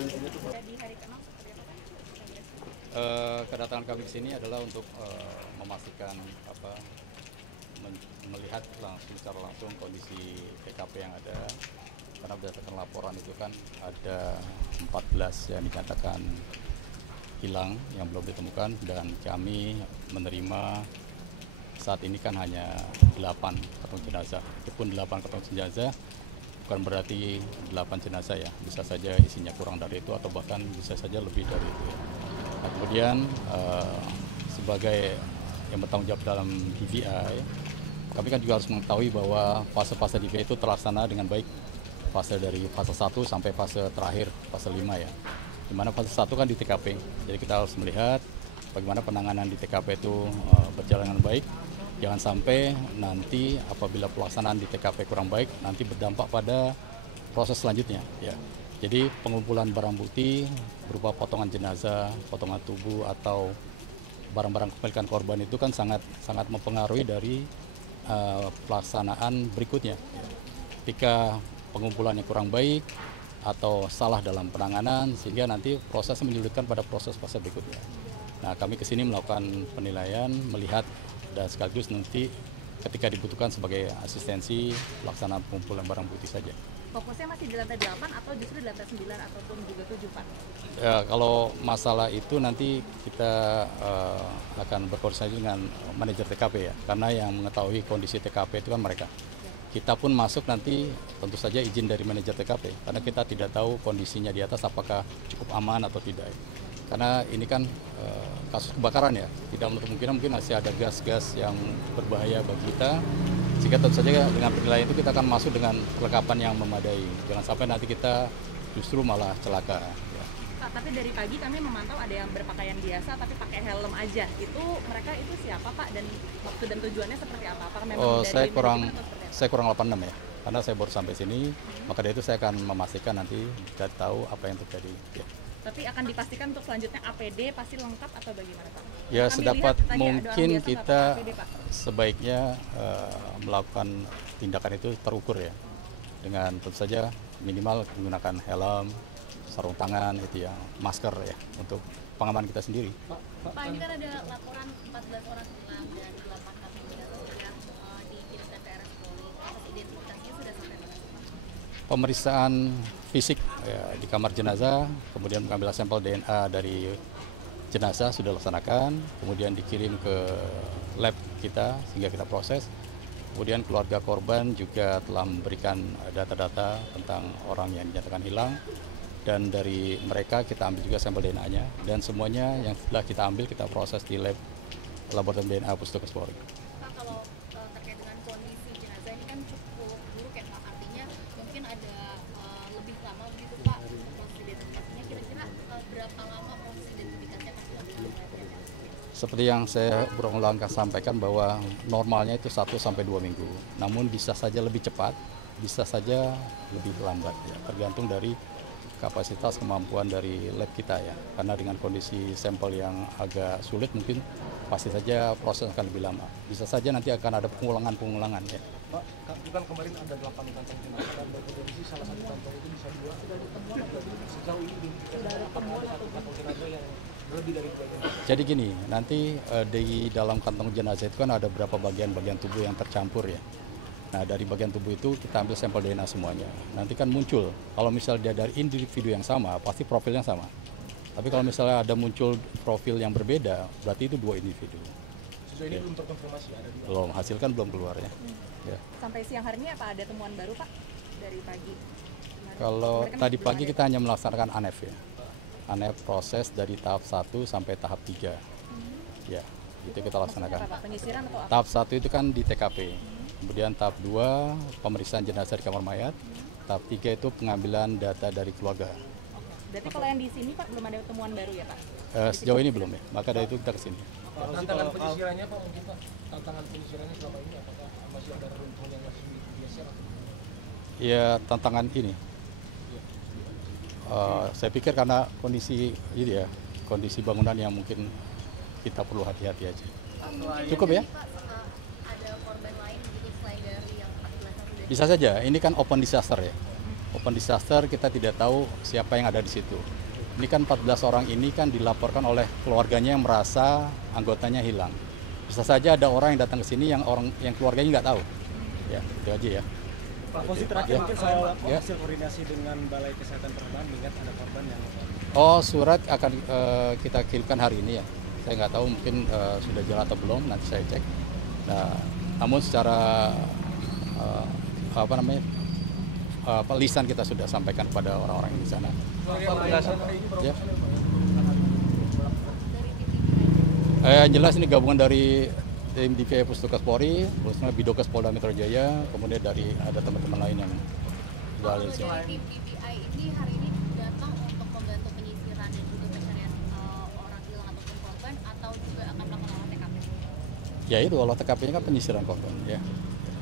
Di hari ke-6 seperti apa Pak? Kedatangan kami ke sini adalah untuk memastikan melihat secara langsung kondisi TKP yang ada, karena berdasarkan laporan itu kan ada 14 yang dinyatakan hilang yang belum ditemukan, dan kami menerima saat ini kan hanya 8 kantong jenazah. Itu pun 8 kantong jenazah bukan berarti 8 jenazah ya, bisa saja isinya kurang dari itu atau bahkan bisa saja lebih dari itu ya. Nah, kemudian sebagai yang bertanggung jawab dalam DVI, kami kan juga harus mengetahui bahwa fase-fase DVI itu terlaksana dengan baik, dari fase 1 sampai fase terakhir, fase 5 ya. Di mana fase 1 kan di TKP, jadi kita harus melihat bagaimana penanganan di TKP itu berjalan dengan baik. Jangan sampai nanti apabila pelaksanaan di TKP kurang baik, nanti berdampak pada proses selanjutnya ya. Jadi pengumpulan barang bukti berupa potongan jenazah, potongan tubuh atau barang-barang kepemilikan korban itu kan sangat mempengaruhi dari pelaksanaan berikutnya. Ketika pengumpulannya kurang baik atau salah dalam penanganan, sehingga nanti prosesnya menyulitkan pada proses fase berikutnya. Nah, kami ke sini melakukan penilaian, melihat, dan sekaligus nanti ketika dibutuhkan sebagai asistensi pelaksanaan pengumpulan barang bukti saja. Fokusnya masih di lantai 8 atau justru di lantai 9 ataupun juga 7 Pak? Ya, kalau masalah itu nanti kita akan berkoordinasi dengan manajer TKP ya, karena yang mengetahui kondisi TKP itu kan mereka. Kita pun masuk nanti tentu saja izin dari manajer TKP, karena kita tidak tahu kondisinya di atas apakah cukup aman atau tidak. Karena ini kan kasus kebakaran ya, tidak menutup kemungkinan mungkin masih ada gas-gas yang berbahaya bagi kita, sehingga tentu saja dengan penilaian itu kita akan masuk dengan kelengkapan yang memadai. Jangan sampai nanti kita justru malah celaka. Ya. Pak, tapi dari pagi kami memantau ada yang berpakaian biasa tapi pakai helm aja. Itu mereka itu siapa Pak, dan waktu dan tujuannya seperti apa? Apakah memang dari saya kurang 86 ya, karena saya baru sampai sini, maka dari itu saya akan memastikan nanti kita tahu apa yang terjadi. Ya. Tapi akan dipastikan untuk selanjutnya APD pasti lengkap atau bagaimana Pak? Ya, Kami sedapat lihat, mungkin kita APD, Pak. sebaiknya melakukan tindakan itu terukur ya, dengan tentu saja minimal menggunakan helm, sarung tangan gitu ya, masker ya, untuk pengaman kita sendiri. Pak, ini kan ada laporan 14 orang hilang dan 8 kantong jenazah sudah dikirimkan ke RS Polri. Proses identifikasinya sudah sampai mana? Pemeriksaan fisik ya, di kamar jenazah, kemudian mengambil sampel DNA dari jenazah sudah dilaksanakan, kemudian dikirim ke lab kita sehingga kita proses. Kemudian keluarga korban juga telah memberikan data-data tentang orang yang dinyatakan hilang, dan dari mereka kita ambil juga sampel DNA-nya, dan semuanya yang setelah kita ambil kita proses di lab laboratorium DNA Puskesmas Polri. Pak, kalau terkait dengan kondisi jenazah ini kan cukup buruk ya Pak, artinya mungkin ada lebih lama begitu Pak untuk proses identifikasinya. Kira-kira berapa lama proses identifikasi akan dilakukan? Seperti yang saya berulang kali sampaikan bahwa normalnya itu 1-2 minggu, namun bisa saja lebih cepat, bisa saja lebih lambat ya, tergantung dari kapasitas kemampuan dari lab kita ya, karena dengan kondisi sampel yang agak sulit mungkin pasti saja proses akan lebih lama, bisa saja nanti akan ada pengulangan ya. Pak, kan kemarin ada 8 kantong jenazah dan berkondisi salah satu kantong itu bisa dua. Sudah ditemukan atau sejauh ini sudah ditemukan atau kantong jenazah yang lebih dari 2 jenazah? Jadi gini, nanti di dalam kantong jenazah itu kan ada beberapa bagian-bagian tubuh yang tercampur ya. Nah, dari bagian tubuh itu kita ambil sampel DNA semuanya. Nanti kan muncul, kalau misalnya dia dari individu yang sama, pasti profilnya sama. Tapi kalau misalnya ada muncul profil yang berbeda, berarti itu 2 individu. Sejauh ini belum terkonfirmasi ada 2. Belum, hasil kan belum keluar ya. Ya. Sampai siang hari ini apa ada temuan baru Pak dari pagi? Kalau tadi pagi kita hanya melaksanakan ANEF ya. ANEF proses dari tahap 1 sampai tahap 3. Ya, itu kita laksanakan. Apa, Pak? Penyisiran atau apa? Tahap 1 itu kan di TKP. Kemudian tahap 2 pemeriksaan jenazah di kamar mayat. Tahap 3 itu pengambilan data dari keluarga. Berarti kalau yang di sini Pak belum ada temuan baru ya Pak? Sejauh ini belum ya, maka dari itu kita kesini. Tantangan penyisirannya Pak, mungkin Pak, tantangan penyisirannya selama ini apakah masih ada runtuhan yang masih digeser atau? Ya, tantangan ini. Saya pikir karena kondisi ini ya, kondisi bangunan yang mungkin kita perlu hati-hati aja. Cukup ya? Ada korban lain begitu selain dari yang 14 yang sudah Bisa saja, ini kan open disaster ya. open disaster kita tidak tahu siapa yang ada di situ. Ini kan 14 orang ini kan dilaporkan oleh keluarganya yang merasa anggotanya hilang. Bisa saja ada orang yang datang ke sini yang keluarganya nggak tahu. Ya, itu aja ya. Pak, posisi terakhir mungkin soal hasil koordinasi dengan Balai Kesehatan Penerbangan mengingat ada korban yang Surat akan kita kirimkan hari ini ya. Saya nggak tahu mungkin sudah jalan atau belum, nanti saya cek. Nah, namun secara lisan kita sudah sampaikan kepada orang-orang di sana. Ya. Jelas ini gabungan dari tim DPI Pustukas Polri, khususnya Bidokes Polda Metro Jaya, kemudian dari ada teman-teman lain yang sudah ada di sini. Tim DPI ini hari ini datang untuk membantu penyisiran dan juga pencarian orang hilang ataupun korban, atau juga akan melakukan olah TKP? Ya itu olah TKP-nya kan penyisiran korban ya.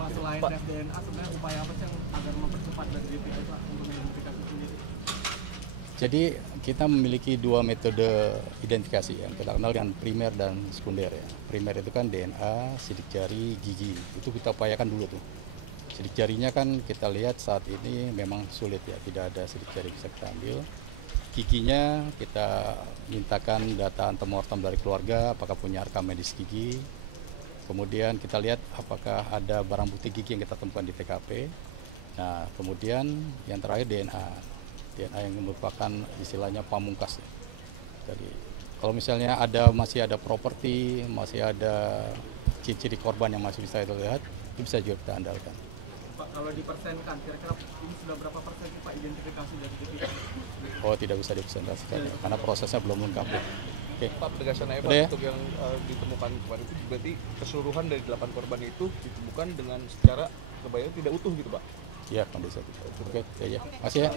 Pak, selain tes DNA, sebenarnya upaya apa sih yang agar mempercepat dari DPI Pak untuk mengidentifikasi sendiri? Jadi kita memiliki dua metode identifikasi yang kita kenal dengan primer dan sekunder ya. Primer itu kan DNA, sidik jari, gigi. Itu kita upayakan dulu tuh. Sidik jarinya kan kita lihat saat ini memang sulit ya, tidak ada sidik jari bisa kita ambil. Giginya kita mintakan data antemortem dari keluarga, apakah punya rekam medis gigi. Kemudian kita lihat apakah ada barang bukti gigi yang kita temukan di TKP. Nah, kemudian yang terakhir DNA yang merupakan istilahnya pamungkas ya. Jadi kalau misalnya masih ada properti, masih ada ciri-ciri korban yang masih bisa kita lihat, itu bisa juga kita andalkan. Pak, kalau dipersenkan, kira-kira ini sudah berapa persen sih Pak identifikasi dari DPI? Oh, tidak bisa dipresentasikan ya, karena prosesnya belum lengkap. Oke. Pak, penegasan Pak ya? untuk yang ditemukan kemarin itu berarti keseluruhan dari 8 korban itu ditemukan dengan secara kebayang tidak utuh gitu Pak? Ya, kondisi itu. Oke, ya. Masih ya.